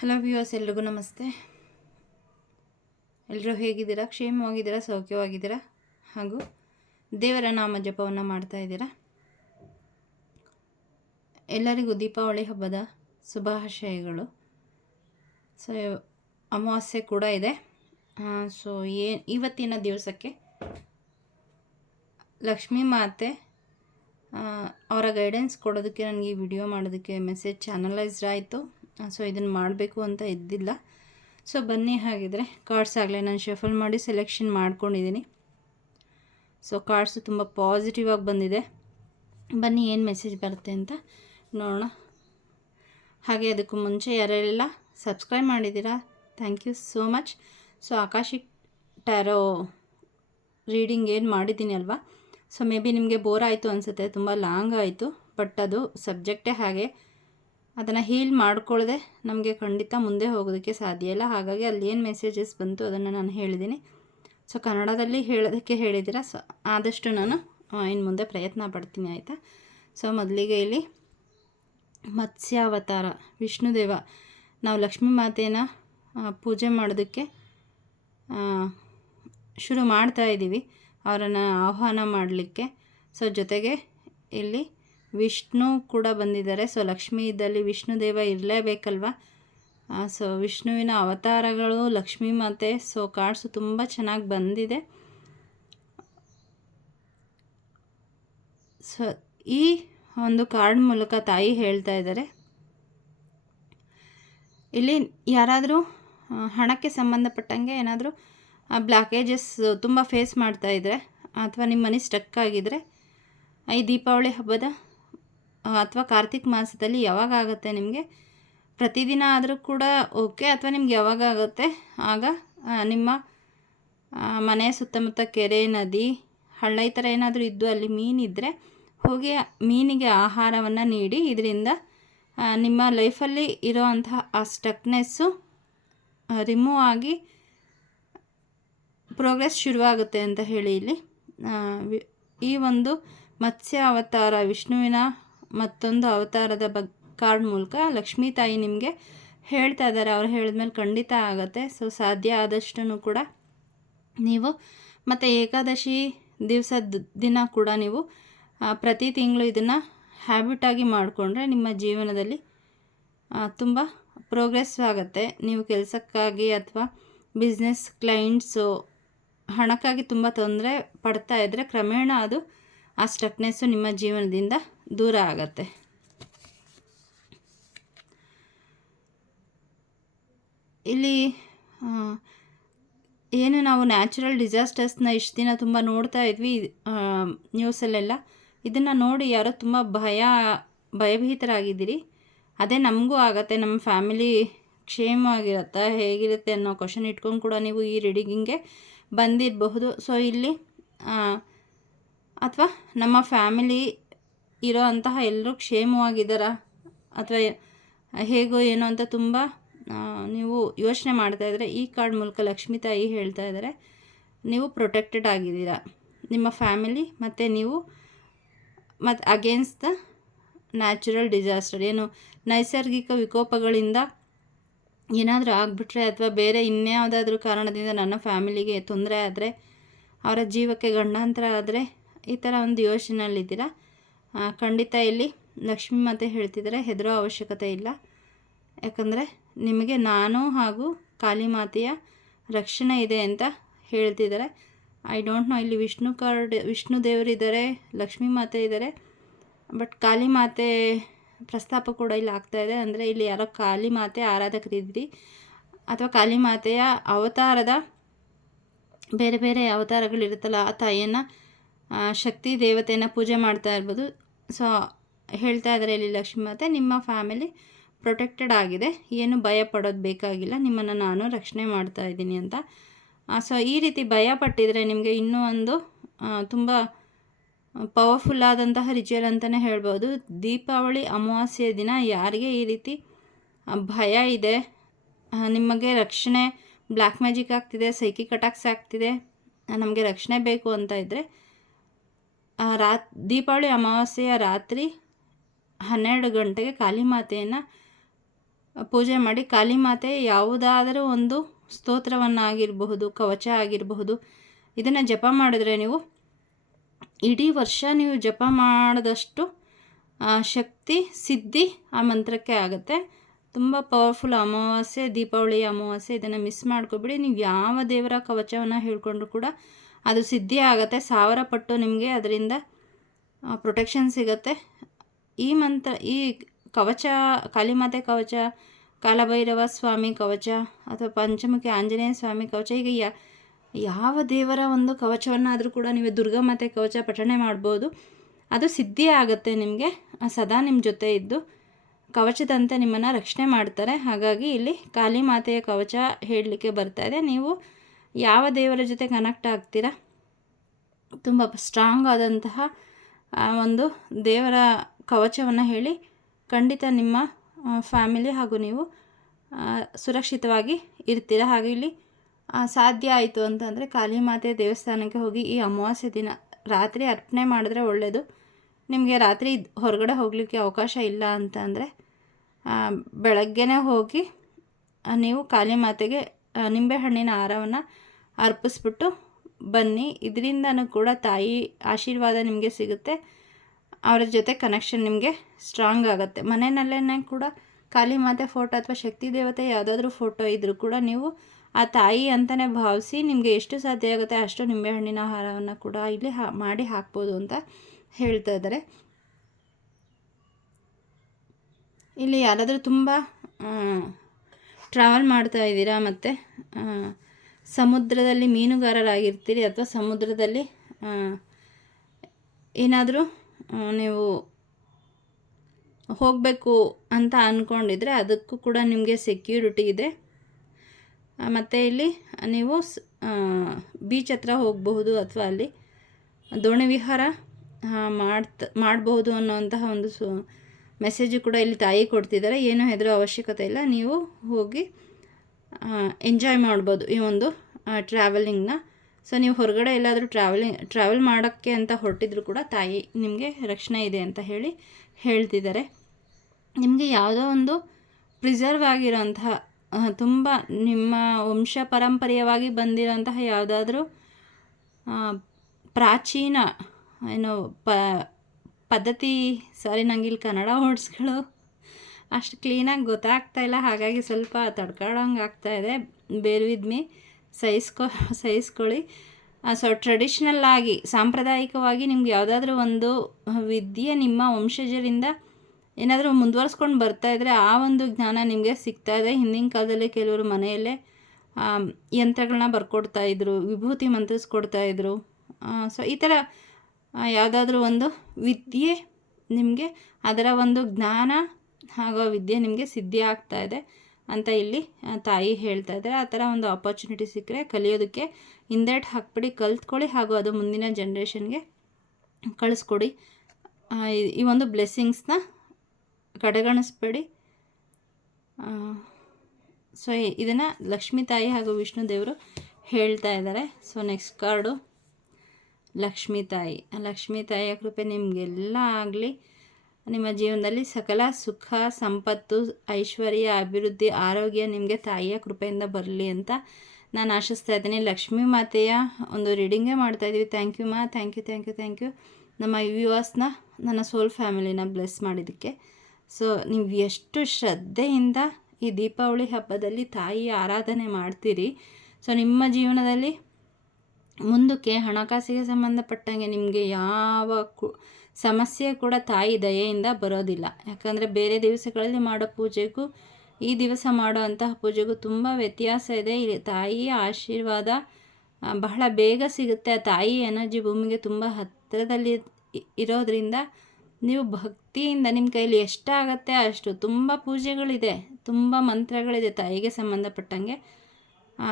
Hello viewers ಎಲ್ರಿಗೂ ನಮಸ್ತೆ. ಎಲ್ಲರೂ ಹೇಗಿದ್ದೀರಾ? ಕ್ಷೇಮವಾಗಿದ್ದೀರಾ? ಸೌಖ್ಯವಾಗಿದ್ದೀರಾ? ಹಾಗೂ ದೇವರ ನಾಮ ಜಪವನ್ನು ಮಾಡ್ತಾ ಇದ್ದೀರಾ? ಎಲ್ಲರಿಗೂ ದೀಪಾವಳಿ ಹಬ್ಬದ ಶುಭಾಶಯಗಳು. ಸೊ ಅಮಾವಾಸ್ಯೆ ಕೂಡ ಇದೆ. ಸೊ ಏ, ಇವತ್ತಿನ ದಿವಸಕ್ಕೆ ಲಕ್ಷ್ಮೀ ಮಾತೆ ಅವರ ಗೈಡೆನ್ಸ್ ಕೊಡೋದಕ್ಕೆ ನನಗೆ ಈ ವಿಡಿಯೋ ಮಾಡೋದಕ್ಕೆ ಮೆಸೇಜ್ ಚಾನಲೈಸ್ಡ್ ಆಯಿತು. ಸೊ ಇದನ್ನು ಮಾಡಬೇಕು ಅಂತ ಇದ್ದಿಲ್ಲ. ಸೊ ಬನ್ನಿ ಹಾಗಿದ್ರೆ ಕಾರ್ಡ್ಸ್ ಆಗಲೇ ನಾನು ಶಫಲ್ ಮಾಡಿ ಸೆಲೆಕ್ಷನ್ ಮಾಡ್ಕೊಂಡಿದ್ದೀನಿ ಸೊ ಕಾರ್ಡ್ಸು ತುಂಬ ಪಾಸಿಟಿವ್ ಆಗಿ ಬಂದಿದೆ. ಬನ್ನಿ ಏನು ಮೆಸೇಜ್ ಬರುತ್ತೆ ಅಂತ ನೋಡೋಣ. ಹಾಗೆ ಅದಕ್ಕೂ ಮುಂಚೆ ಯಾರೆಲ್ಲ ಸಬ್ಸ್ಕ್ರೈಬ್ ಮಾಡಿದ್ದೀರಾ thank you so much so akashic tarot reading ಏನು ಮಾಡಿದ್ದೀನಿ ಅಲ್ವಾ? ಸೊ ಮೇ ಬಿ ನಿಮಗೆ ಬೋರ್ ಆಯಿತು ಅನಿಸುತ್ತೆ, ತುಂಬ ಲಾಂಗ್ ಆಯಿತು ಬಟ್ ಅದು ಸಬ್ಜೆಕ್ಟೇ ಹಾಗೆ. ಅದನ್ನು ಹೀಲ್ ಮಾಡ್ಕೊಳ್ಳದೆ ನಮಗೆ ಖಂಡಿತ ಮುಂದೆ ಹೋಗೋದಕ್ಕೆ ಸಾಧ್ಯ ಇಲ್ಲ. ಹಾಗಾಗಿ ಅಲ್ಲಿ ಏನು ಮೆಸೇಜಸ್ ಬಂತು ಅದನ್ನು ನಾನು ಹೇಳಿದ್ದೀನಿ ಸೊ ಕನ್ನಡದಲ್ಲಿ ಹೇಳೋದಕ್ಕೆ ಹೇಳಿದ್ದೀರಾ ಸೊ ಆದಷ್ಟು ನಾನು ಇನ್ನು ಮುಂದೆ ಪ್ರಯತ್ನ ಪಡ್ತೀನಿ, ಆಯಿತಾ? ಸೊ ಮೊದಲಿಗೆ ಇಲ್ಲಿ ಮತ್ಸ್ಯಾವತಾರ, ವಿಷ್ಣುದೇವ. ನಾವು ಲಕ್ಷ್ಮೀ ಮಾತೆಯನ್ನ ಪೂಜೆ ಮಾಡೋದಕ್ಕೆ ಶುರು ಮಾಡ್ತಾ ಇದ್ದೀವಿ ಅವರನ್ನು ಆಹ್ವಾನ ಮಾಡಲಿಕ್ಕೆ. ಸೊ ಜೊತೆಗೆ ಇಲ್ಲಿ ವಿಷ್ಣು ಕೂಡ ಬಂದಿದ್ದಾರೆ. ಸೊ ಲಕ್ಷ್ಮಿ ಇದ್ದಲ್ಲಿ ವಿಷ್ಣು ದೇವ ಇರಲೇಬೇಕಲ್ವ? ಸೊ ವಿಷ್ಣುವಿನ ಅವತಾರಗಳು, ಲಕ್ಷ್ಮೀ ಮಾತೆ ಸೊ ಕಾರ್ಡ್ಸು ತುಂಬ ಚೆನ್ನಾಗಿ ಬಂದಿದೆ. ಸೊ ಈ ಒಂದು ಕಾರ್ಡ್ ಮೂಲಕ ತಾಯಿ ಹೇಳ್ತಾ ಇದ್ದಾರೆ. ಇಲ್ಲಿ ಯಾರಾದರೂ ಹಣಕ್ಕೆ ಸಂಬಂಧಪಟ್ಟಂಗೆ ಏನಾದರೂ ಬ್ಲಾಕೇಜಸ್ ತುಂಬ ಫೇಸ್ ಮಾಡ್ತಾ ಇದ್ದರೆ ಅಥವಾ ನಿಮ್ಮ ಮನೆ ಸ್ಟಕ್ ಆಗಿದ್ದರೆ ಈ ದೀಪಾವಳಿ ಹಬ್ಬದ ಅಥವಾ ಕಾರ್ತಿಕ್ ಮಾಸದಲ್ಲಿ ಯಾವಾಗ ಆಗುತ್ತೆ ನಿಮಗೆ? ಪ್ರತಿದಿನ ಆದರೂ ಕೂಡ ಓಕೆ, ಅಥವಾ ನಿಮ್ಗೆ ಯಾವಾಗ ಆಗುತ್ತೆ? ಆಗ ನಿಮ್ಮ ಮನೆ ಸುತ್ತಮುತ್ತ ಕೆರೆ, ನದಿ, ಹಳ್ಳ ಈ ಥರ ಏನಾದರೂ ಇದ್ದು ಅಲ್ಲಿ ಮೀನಿದ್ದರೆ ಹೋಗಿ ಮೀನಿಗೆ ಆಹಾರವನ್ನು ನೀಡಿ, ಇದರಿಂದ ನಿಮ್ಮ ಲೈಫಲ್ಲಿ ಇರೋವಂತಹ ಆ ಸ್ಟಕ್ನೆಸ್ಸು ರಿಮೂವ್ ಆಗಿ ಪ್ರೋಗ್ರೆಸ್ ಶುರುವಾಗುತ್ತೆ ಅಂತ ಹೇಳಿ ಇಲ್ಲಿ. ಈ ಒಂದು ಮತ್ಸ್ಯ ಅವತಾರ ವಿಷ್ಣುವಿನ ಮತ್ತೊಂದು ಅವತಾರದ ಬಗ್, ಕಾರ್ಡ್ ಮೂಲಕ ಲಕ್ಷ್ಮೀ ತಾಯಿ ನಿಮಗೆ ಹೇಳ್ತಾ ಇದ್ದಾರೆ. ಅವ್ರು ಹೇಳಿದ್ಮೇಲೆ ಖಂಡಿತ ಆಗುತ್ತೆ. ಸೊ, ಸಾಧ್ಯ ಆದಷ್ಟು ಕೂಡ ನೀವು ಮತ್ತು ಏಕಾದಶಿ ದಿವಸದ ದಿನ ಕೂಡ ನೀವು ಪ್ರತಿ ತಿಂಗಳು ಇದನ್ನು ಹ್ಯಾಬಿಟಾಗಿ ಮಾಡಿಕೊಂಡ್ರೆ ನಿಮ್ಮ ಜೀವನದಲ್ಲಿ ತುಂಬ ಪ್ರೋಗ್ರೆಸ್ ಆಗುತ್ತೆ. ನೀವು ಕೆಲಸಕ್ಕಾಗಿ ಅಥವಾ ಬಿಸ್ನೆಸ್ ಕ್ಲೈಂಟ್ಸು ಹಣಕ್ಕಾಗಿ ತುಂಬ ತೊಂದರೆ ಪಡ್ತಾ ಇದ್ದರೆ ಕ್ರಮೇಣ ಅದು ಆ ಸ್ಟಕ್ನೆಸ್ಸು ನಿಮ್ಮ ಜೀವನದಿಂದ ದೂರ ಆಗತ್ತೆ. ಇಲ್ಲಿ ಏನು ನಾವು ನ್ಯಾಚುರಲ್ ಡಿಸಾಸ್ಟರ್ಸ್ನ ಇಷ್ಟು ದಿನ ತುಂಬ ನೋಡ್ತಾ ಇದ್ವಿ ನ್ಯೂಸಲ್ಲೆಲ್ಲ. ಇದನ್ನು ನೋಡಿ ಯಾರೋ ತುಂಬ ಭಯ, ಭಯಭೀತರಾಗಿದ್ದೀರಿ. ಅದೇ ನಮಗೂ ಆಗತ್ತೆ, ನಮ್ಮ ಫ್ಯಾಮಿಲಿ ಕ್ಷೇಮವಾಗಿರುತ್ತಾ, ಹೇಗಿರುತ್ತೆ ಅನ್ನೋ ಕ್ವಶನ್ ಇಟ್ಕೊಂಡು ಕೂಡ ನೀವು ಈ ರೀಡಿಂಗಿಗೆ ಬಂದಿರಬಹುದು. ಸೊ, ಇಲ್ಲಿ ಅಥವಾ ನಮ್ಮ ಫ್ಯಾಮಿಲಿ ಇರೋ ಅಂತಹ ಎಲ್ಲರೂ ಕ್ಷೇಮವಾಗಿದ್ದಾರಾ? ಅಥವಾ ಹೇಗೋ ಏನೋ ಅಂತ ತುಂಬ ನೀವು ಯೋಚನೆ ಮಾಡ್ತಾಯಿದ್ರೆ ಈ ಕಾರ್ಡ್ ಮೂಲಕ ಲಕ್ಷ್ಮೀ ತಾಯಿ ಹೇಳ್ತಾ ಇದ್ದಾರೆ ನೀವು ಪ್ರೊಟೆಕ್ಟೆಡ್ ಆಗಿದ್ದೀರಾ. ನಿಮ್ಮ ಫ್ಯಾಮಿಲಿ ಮತ್ತು ನೀವು ಮತ್ತು ಅಗೇನ್ಸ್ಟ್ ದ ನ್ಯಾಚುರಲ್ ಡಿಸಾಸ್ಟರ್ ಏನು ನೈಸರ್ಗಿಕ ವಿಕೋಪಗಳಿಂದ ಏನಾದರೂ ಆಗಿಬಿಟ್ರೆ ಅಥವಾ ಬೇರೆ ಇನ್ಯಾವುದಾದ್ರೂ ಕಾರಣದಿಂದ ನನ್ನ ಫ್ಯಾಮಿಲಿಗೆ ತೊಂದರೆ ಆದರೆ, ಅವರ ಜೀವಕ್ಕೆ ಗಂಡಾಂತರ ಆದರೆ ಈ ಥರ ಒಂದು ಯೋಚನೆಯಲ್ಲಿದ್ದೀರಾ? ಖಂಡಿತ ಇಲ್ಲಿ ಲಕ್ಷ್ಮೀ ಮಾತೆ ಹೇಳ್ತಿದ್ದಾರೆ, ಹೆದರೋ ಅವಶ್ಯಕತೆ ಇಲ್ಲ. ಯಾಕಂದರೆ ನಿಮಗೆ ನಾನು ಹಾಗೂ ಕಾಳಿ ಮಾತೆಯ ರಕ್ಷಣೆ ಇದೆ ಅಂತ ಹೇಳ್ತಿದ್ದಾರೆ. ಐ ಡೋಂಟ್ ನೋ ಇಲ್ಲಿ ವಿಷ್ಣು ಕಾರ್ಡ್, ವಿಷ್ಣು ದೇವರಿದ್ದಾರೆ ಲಕ್ಷ್ಮೀ ಮಾತೆ ಇದ್ದಾರೆ. ಬಟ್ ಕಾಳಿ ಮಾತೆ ಪ್ರಸ್ತಾಪ ಕೂಡ ಇಲ್ಲಿ ಆಗ್ತಾ ಇದೆ. ಅಂದರೆ ಇಲ್ಲಿ ಯಾರೋ ಕಾಳಿ ಮಾತೆ ಆರಾಧಕರಿದ್ದೀರಿ. ಅಥವಾ ಕಾಳಿ ಮಾತೆಯ ಅವತಾರದ, ಬೇರೆ ಬೇರೆ ಅವತಾರಗಳಿರುತ್ತಲ್ಲ ಆ ತಾಯಿಯನ್ನು ಶಕ್ತಿ ದೇವತೆಯನ್ನು ಪೂಜೆ ಮಾಡ್ತಾ ಇರ್ಬೋದು. ಸೊ ಹೇಳ್ತಾ ಇದ್ದಾರೆ ಇಲ್ಲಿ ಲಕ್ಷ್ಮೀ ಮಾತೆ, ನಿಮ್ಮ ಫ್ಯಾಮಿಲಿ ಪ್ರೊಟೆಕ್ಟೆಡ್ ಆಗಿದೆ. ಏನು ಭಯ ಪಡೋದು ಬೇಕಾಗಿಲ್ಲ. ನಿಮ್ಮನ್ನು ನಾನು ರಕ್ಷಣೆ ಮಾಡ್ತಾ ಇದ್ದೀನಿ ಅಂತ. ಸೊ ಈ ರೀತಿ ಭಯ ಪಟ್ಟಿದರೆ ನಿಮಗೆ ಇನ್ನೂ ಒಂದು ತುಂಬ ಪವರ್ಫುಲ್ ಆದಂತಹ ರಿಚುವಲ್ ಅಂತಲೇ ಹೇಳ್ಬೋದು. ದೀಪಾವಳಿ ಅಮಾವಾಸ್ಯೆ ದಿನ ಯಾರಿಗೆ ಈ ರೀತಿ ಭಯ ಇದೆ ನಿಮಗೆ ರಕ್ಷಣೆ ಬ್ಲ್ಯಾಕ್ ಮ್ಯಾಜಿಕ್ ಆಗ್ತಿದೆ ಸೈಕಿಕ್ ಅಟ್ಯಾಕ್ಸ್ ಆಗ್ತಿದೆ, ನಮಗೆ ರಕ್ಷಣೆ ಬೇಕು ಅಂತ ಇದ್ದರೆ ರಾತ್ ದೀಪಾವಳಿ ಅಮಾವಾಸ್ಯೆಯ ರಾತ್ರಿ ಹನ್ನೆರಡು ಗಂಟೆಗೆ ಕಾಳಿ ಮಾತೆಯನ್ನು ಪೂಜೆ ಮಾಡಿ ಕಾಳಿ ಮಾತೆ ಯಾವುದಾದರೂ ಒಂದು ಸ್ತೋತ್ರವನ್ನಾಗಿರಬಹುದು, ಕವಚ ಆಗಿರಬಹುದು, ಇದನ್ನು ಜಪ ಮಾಡಿದ್ರೆ ನೀವು ಇಡೀ ವರ್ಷ ನೀವು ಜಪ ಮಾಡಿದಷ್ಟು ಶಕ್ತಿ, ಸಿದ್ಧಿ ಆ ಮಂತ್ರಕ್ಕೆ ಆಗುತ್ತೆ. ತುಂಬ ಪವರ್ಫುಲ್ ಅಮಾವಾಸ್ಯೆ, ದೀಪಾವಳಿ ಅಮಾವಾಸ್ಯೆ, ಇದನ್ನು ಮಿಸ್ ಮಾಡ್ಕೊಬಿಡಿ. ನೀವು ಯಾವ ದೇವರ ಕವಚವನ್ನು ಹೇಳ್ಕೊಂಡ್ರು ಕೂಡ ಅದು ಸಿದ್ಧಿ ಆಗುತ್ತೆ, ಸಾವಿರ ಪಟ್ಟು ನಿಮಗೆ ಅದರಿಂದ ಪ್ರೊಟೆಕ್ಷನ್ ಸಿಗುತ್ತೆ. ಈ ಮಂತ್ರ, ಈ ಕವಚ ಕಾಲಿಮಾತೆ ಕವಚ, ಕಾಲಭೈರವ ಸ್ವಾಮಿ ಕವಚ, ಅಥವಾ ಪಂಚಮುಖಿ ಆಂಜನೇಯ ಸ್ವಾಮಿ ಕವಚ, ಈಗ ಯಾವ ದೇವರ ಒಂದು ಕವಚವನ್ನಾದರೂ ಕೂಡ ನೀವು ದುರ್ಗಾಮಾತೆ ಕವಚ ಪಠಣೆ ಮಾಡ್ಬೋದು. ಅದು ಸಿದ್ಧಿ ಆಗುತ್ತೆ ನಿಮಗೆ ಸದಾ ನಿಮ್ಮ ಜೊತೆ ಇದ್ದು. ಕವಚದಂತೆ ನಿಮ್ಮನ್ನು ರಕ್ಷಣೆ ಮಾಡ್ತಾರೆ. ಹಾಗಾಗಿ ಇಲ್ಲಿ ಕಾಳಿ ಮಾತೆಯ ಕವಚ ಹೇಳಲಿಕ್ಕೆ ಬರ್ತಾ ಇದೆ. ನೀವು ಯಾವ ದೇವರ ಜೊತೆ ಕನೆಕ್ಟ್ ಆಗ್ತೀರಾ? ತುಂಬ ಸ್ಟ್ರಾಂಗ್ ಆದಂತಹ ಒಂದು ದೇವರ ಕವಚವನ್ನು ಹೇಳಿ ಖಂಡಿತ ನಿಮ್ಮ ಫ್ಯಾಮಿಲಿ ಹಾಗೂ ನೀವು ಸುರಕ್ಷಿತವಾಗಿ ಇರ್ತೀರ? ಹಾಗೆ ಇಲ್ಲಿ ಸಾಧ್ಯ ಆಯಿತು ಅಂತಂದರೆ ಕಾಳಿ ಮಾತೆ ದೇವಸ್ಥಾನಕ್ಕೆ ಹೋಗಿ ಈ ಅಮಾವಾಸ್ಯೆ ದಿನ ರಾತ್ರಿ ಅರ್ಪಣೆ ಮಾಡಿದ್ರೆ ಒಳ್ಳೆಯದು ನಿಮಗೆ ರಾತ್ರಿ ಹೊರಗಡೆ ಹೋಗಲಿಕ್ಕೆ ಅವಕಾಶ ಇಲ್ಲ ಅಂತ ಅಂದರೆ ಬೆಳಗ್ಗೆನೇ ಹೋಗಿ ನೀವು ಕಾಳಿ ಮಾತೆಗೆ ಆ, ನಿಂಬೆಹಣ್ಣಿನ ಹಾರವನ್ನು ಅರ್ಪಿಸ್ಬಿಟ್ಟು ಬನ್ನಿ. ಇದರಿಂದನೂ ಕೂಡ ತಾಯಿ ಆಶೀರ್ವಾದ ನಿಮಗೆ ಸಿಗುತ್ತೆ. ಅವರ ಜೊತೆ ಕನೆಕ್ಷನ್ ನಿಮಗೆ ಸ್ಟ್ರಾಂಗ್ ಆಗುತ್ತೆ. ಮನೆಯಲ್ಲೇ ಕೂಡ ಕಾಳಿ ಮಾತೆ ಫೋಟೋ ಅಥವಾ ಶಕ್ತಿ ದೇವತೆ ಯಾವುದಾದ್ರೂ ಫೋಟೋ ಇದ್ದರೂ ಕೂಡ ನೀವು ಆ ತಾಯಿ ಅಂತಲೇ ಭಾವಿಸಿ ನಿಮಗೆ ಎಷ್ಟು ಸಾಧ್ಯ ಆಗುತ್ತೆ ಅಷ್ಟು ನಿಂಬೆಹಣ್ಣಿನ ಆಹಾರವನ್ನು ಕೂಡ ಇಲ್ಲಿ ಹಾ, ಮಾಡಿ ಹಾಕ್ಬೋದು ಅಂತ ಹೇಳ್ತಾ ಇದ್ದಾರೆ. ಇಲ್ಲಿ ಯಾರಾದರೂ ತುಂಬ ಟ್ರಾವೆಲ್ ಮಾಡ್ತಾ ಇದ್ದೀರಾ ಮತ್ತು? ಸಮುದ್ರದಲ್ಲಿ ಮೀನುಗಾರರಾಗಿರ್ತೀರಿ ಅಥವಾ ಸಮುದ್ರದಲ್ಲಿ ಏನಾದರೂ ನೀವು ಹೋಗಬೇಕು ಅಂತ ಅಂದ್ಕೊಂಡಿದ್ರೆ ಅದಕ್ಕೂ ಕೂಡ ನಿಮಗೆ ಸೆಕ್ಯೂರಿಟಿ ಇದೆ. ಮತ್ತು ಇಲ್ಲಿ ನೀವು ಬೀಚ್ ಹತ್ರ ಹೋಗಬಹುದು ಅಥವಾ ಅಲ್ಲಿ ದೋಣಿ ವಿಹಾರ ಮಾಡ್ತ, ಮಾಡಬಹುದು ಅನ್ನೋಂತಹ ಒಂದು ಸು ಮೆಸೇಜು ಕೂಡ ಇಲ್ಲಿ ತಾಯಿ ಕೊಡ್ತಿದ್ದಾರೆ. ಏನೂ ಹೆದರೋ ಅವಶ್ಯಕತೆ ಇಲ್ಲ. ನೀವು ಹೋಗಿ ಎಂಜಾಯ್ ಮಾಡ್ಬೋದು ಈ ಒಂದು ಟ್ರಾವೆಲಿಂಗ್ನ ಸೊ ನೀವು ಹೊರಗಡೆ ಎಲ್ಲಾದರೂ ಟ್ರಾವೆಲಿಂಗ್ ಟ್ರಾವೆಲ್ ಮಾಡೋಕ್ಕೆ ಅಂತ ಹೊರಟಿದ್ರು ಕೂಡ ತಾಯಿ ನಿಮಗೆ ರಕ್ಷಣೆ ಇದೆ ಅಂತ ಹೇಳಿ ಹೇಳ್ತಿದ್ದಾರೆ. ನಿಮಗೆ ಯಾವುದೋ ಒಂದು ಪ್ರಿಸರ್ವ್ ಆಗಿರೋಂತಹ ತುಂಬ ನಿಮ್ಮ ವಂಶ ಪರಂಪರೆಯವಾಗಿ ಬಂದಿರೋಂತಹ ಯಾವುದಾದ್ರೂ ಪ್ರಾಚೀನ, ಏನು, ಪ ಪದ್ಧತಿ ಸಾರಿ ನಂಗೆ ಇಲ್ಲಿ ಕನ್ನಡ ವರ್ಡ್ಸ್ಗಳು ಅಷ್ಟು ಕ್ಲೀನಾಗಿ ಗೊತ್ತಾಗ್ತಾ ಇಲ್ಲ. ಹಾಗಾಗಿ ಸ್ವಲ್ಪ ತಡ್ಕೊಳ್ಳೋಂಗೆ ಆಗ್ತಾ ಇದೆ. ಬೇರ್ ವಿತ್ ಮೀ ಸಹಿಸ್ಕೊ, ಸಹಿಸ್ಕೊಳ್ಳಿ. ಸೊ ಟ್ರೆಡಿಷ್ನಲ್ ಆಗಿ, ಸಾಂಪ್ರದಾಯಿಕವಾಗಿ ನಿಮ್ಗೆ ಯಾವುದಾದ್ರೂ ಒಂದು ವಿದ್ಯೆ ನಿಮ್ಮ ವಂಶಜರಿಂದ ಏನಾದರೂ ಮುಂದುವರ್ಸ್ಕೊಂಡು ಬರ್ತಾ ಇದ್ದರೆ ಆ ಒಂದು ಜ್ಞಾನ ನಿಮಗೆ ಸಿಗ್ತಾ ಇದೆ. ಹಿಂದಿನ ಕಾಲದಲ್ಲಿ ಕೆಲವರು ಮನೆಯಲ್ಲೇ ಯಂತ್ರಗಳನ್ನ ಬರ್ಕೊಡ್ತಾ ಇದ್ರು, ವಿಭೂತಿ ಮಂತ್ರಿಸ್ಕೊಡ್ತಾ ಇದ್ರು. ಸೊ ಈ ಥರ ಯಾವುದಾದ್ರೂ ಒಂದು ವಿದ್ಯೆ ನಿಮಗೆ, ಅದರ ಒಂದು ಜ್ಞಾನ ಹಾಗೂ ವಿದ್ಯೆ ನಿಮಗೆ ಸಿದ್ಧಿ ಆಗ್ತಾ ಇದೆ ಅಂತ ಇಲ್ಲಿ ತಾಯಿ ಹೇಳ್ತಾ ಇದ್ದಾರೆ. ಆ ಥರ ಒಂದು ಆಪರ್ಚುನಿಟಿ ಸಿಕ್ಕರೆ ಕಲಿಯೋದಕ್ಕೆ ಹಿಂದೇಟ್ ಹಾಕ್ಬಿಡಿ, ಕಲ್ತ್ಕೊಳ್ಳಿ ಹಾಗೂ ಅದು ಮುಂದಿನ ಜನ್ರೇಷನ್ಗೆ ಕಳಿಸ್ಕೊಡಿ. ಈ ಒಂದು ಬ್ಲೆಸ್ಸಿಂಗ್ಸ್ನ ಕಡೆಗಣಿಸ್ಬೇಡಿ. ಸೊ ಇದನ್ನು ಲಕ್ಷ್ಮೀ ತಾಯಿ ಹಾಗೂ ವಿಷ್ಣು ದೇವರು ಹೇಳ್ತಾ ಇದ್ದಾರೆ. ಸೊ ನೆಕ್ಸ್ಟ್ ಕಾರ್ಡು ಲಕ್ಷ್ಮೀ ತಾಯಿ ಲಕ್ಷ್ಮೀ ತಾಯಿಯ ಕೃಪೆ ನಿಮಗೆಲ್ಲ ಆಗಲಿ. ನಿಮ್ಮ ಜೀವನದಲ್ಲಿ ಸಕಲ ಸುಖ, ಸಂಪತ್ತು, ಐಶ್ವರ್ಯ, ಅಭಿವೃದ್ಧಿ, ಆರೋಗ್ಯ ನಿಮಗೆ ತಾಯಿಯ ಕೃಪೆಯಿಂದ ಬರಲಿ ಅಂತ ನಾನು ಆಶಿಸ್ತಾ ಇದ್ದೀನಿ. ಲಕ್ಷ್ಮೀ ಮಾತೆಯ ಒಂದು ರೀಡಿಂಗೇ ಮಾಡ್ತಾ ಇದ್ದೀವಿ. ಥ್ಯಾಂಕ್ ಯು ಮಾ. Thank you thank you thank you ನಮ್ಮ ವ್ಯೂವರ್ಸ್ನ ನನ್ನ ಸೋಲ್ ಫ್ಯಾಮಿಲಿನ ಬ್ಲೆಸ್ ಮಾಡಿದ್ದಕ್ಕೆ. ಸೊ ನೀವು ಎಷ್ಟು ಶ್ರದ್ಧೆಯಿಂದ ಈ ದೀಪಾವಳಿ ಹಬ್ಬದಲ್ಲಿ ತಾಯಿಯ ಆರಾಧನೆ ಮಾಡ್ತೀರಿ. ಸೊ ನಿಮ್ಮ ಜೀವನದಲ್ಲಿ ಮುಂದಕ್ಕೆ ಹಣಕಾಸಿಗೆ ಸಂಬಂಧಪಟ್ಟಂಗೆ ನಿಮಗೆ ಯಾವ ಕು, ಸಮಸ್ಯೆ ಕೂಡ ತಾಯಿ ದಯೆಯಿಂದ ಬರೋದಿಲ್ಲ. ಯಾಕಂದರೆ ಬೇರೆ ದಿವಸಗಳಲ್ಲಿ ಮಾಡೋ ಪೂಜೆಗೂ, ಈ ದಿವಸ ಮಾಡೋ ಅಂತಹ ಪೂಜೆಗೂ ತುಂಬ ವ್ಯತ್ಯಾಸ ಇದೆ. ಇಲ್ಲಿ ತಾಯಿಯ ಆಶೀರ್ವಾದ ಬಹಳ ಬೇಗ ಸಿಗುತ್ತೆ. ಆ ತಾಯಿ ಎನರ್ಜಿ ಭೂಮಿಗೆ ತುಂಬ ಹತ್ತಿರದಲ್ಲಿ ಇರೋದ್ರಿಂದ ನೀವು ಭಕ್ತಿಯಿಂದ ನಿಮ್ಮ ಕೈಲಿ ಎಷ್ಟಾಗತ್ತೆ ಅಷ್ಟು ತುಂಬ ಪೂಜೆಗಳಿದೆ. ತುಂಬ ಮಂತ್ರಗಳಿದೆ ತಾಯಿಗೆ ಸಂಬಂಧಪಟ್ಟಂಗೆ.